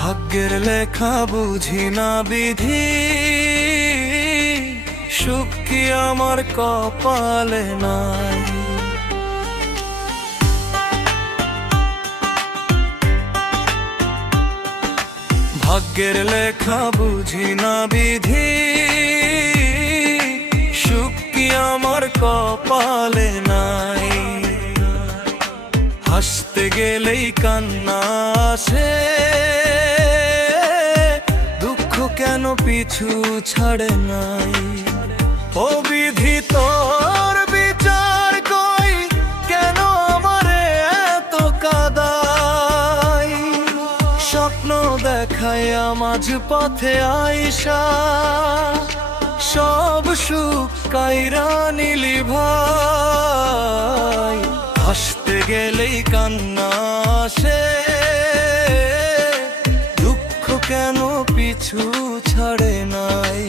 ভাগ্যের লেখা বুঝি না বিধি, সুখ কি আমার কপালে নাই। ভাগ্যের লেখা বুঝি না বিধি, সুখ কি আমার কপালে নাই। হাসতে গেলেই কান্না আসে, দুঃখ কেন পিছু ছাড়ে নাই। ও বিধি তোর বিচার কই, কেন আমারে এত কাঁদাই। স্বপ্ন দেখাইয়া মাঝ পথে আইসা, সব সুখ কাইরা নিলি ভাই। হাসতে গেলেই কান্না আসে, দুঃখ কেন পিছু ছাড়ে নাই।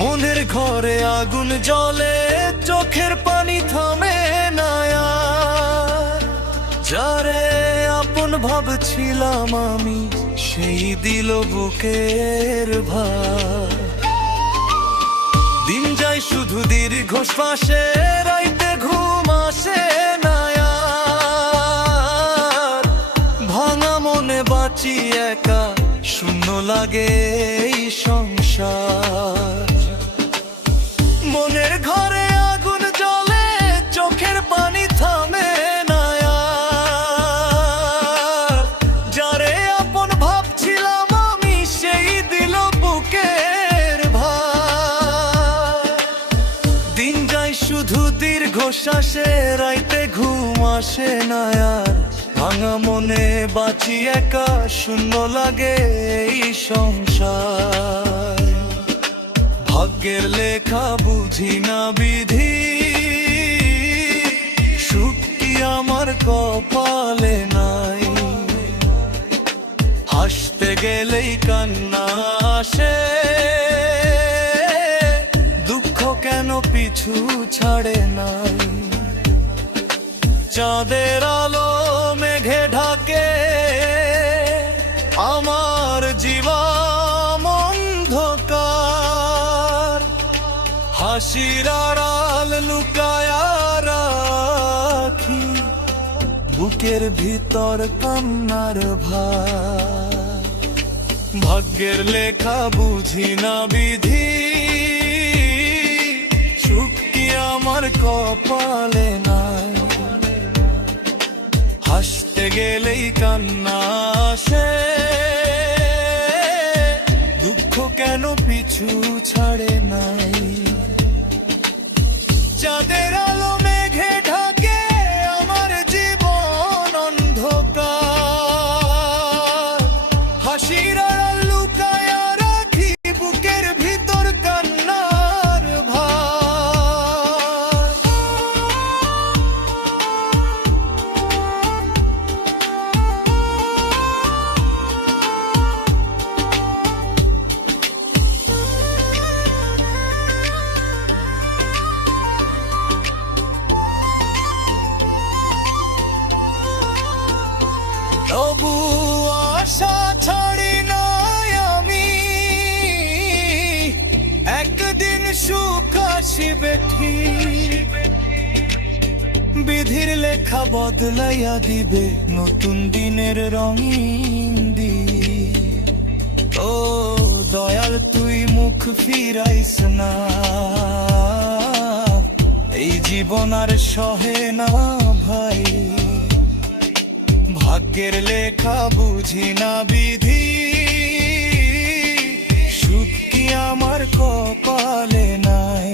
মনের ঘরে আগুন জ্বলে, চোখের পানি থামে না আর। যারে আপন ভাবছিলাম আমি, সেই দিল বুকের ভার। দিন যায় শুধু দীর্ঘশ্বাসে, রাইতে ঘুম আসে না আর। ভাঙা মনে বাঁচি একা, শূন্য লাগে এই সংসার। মনের ঘরে আগুন জ্বলে, চোখের পানি থামে না আর। যারে আপন ভাবছিলাম আমি, সেই দিল বুকের ভার। দিন যায় শুধু দীর্ঘশ্বাসে, রাইতে ঘুম আসে না আর। ভাঙা মনে বাঁচি একা, শূন্য লাগে এই সংসার। ভাগ্যের লেখা বুঝি না বিধি, সুখ কি আমার কপালে নাই। হাসতে গেলেই কান্না আসে, দুঃখ কেন পিছু ছাড়ে নাই। চাঁদের আলো মেঘে ঢাকে, আমার জীবন অন্ধকার। হাসির আড়াল লুকায়া রাখি, বুকের ভিতর কান্নার ভার। ভাগ্যের লেখা বুঝি না বিধি, সুখ কি আমার কপালে নাই। হাসতে গেলেই কান্না আসে, দুঃখ কেন পিছু ছাড়ে নাই। চাঁদের আলো মেঘে ঢাকে, আমার জীবন অন্ধকার। হাসির আড়াল লুকায়া রাখি, বুকের ভিতর কান্নার ভার। তবু আশা ছাড়ি নাই আমি, একদিন সুখ আসিবে ঠিক। বিধির লেখা বদলাইয়া দিবে, নতুন দিনের রঙিন দিন। ও দয়াল তুই মুখ ফিরাইস না, এই জীবন আর সহে না ভাই। ভাগ্যের লেখা বুঝি না বিধি, সুখ কি আমার কপালে নাই।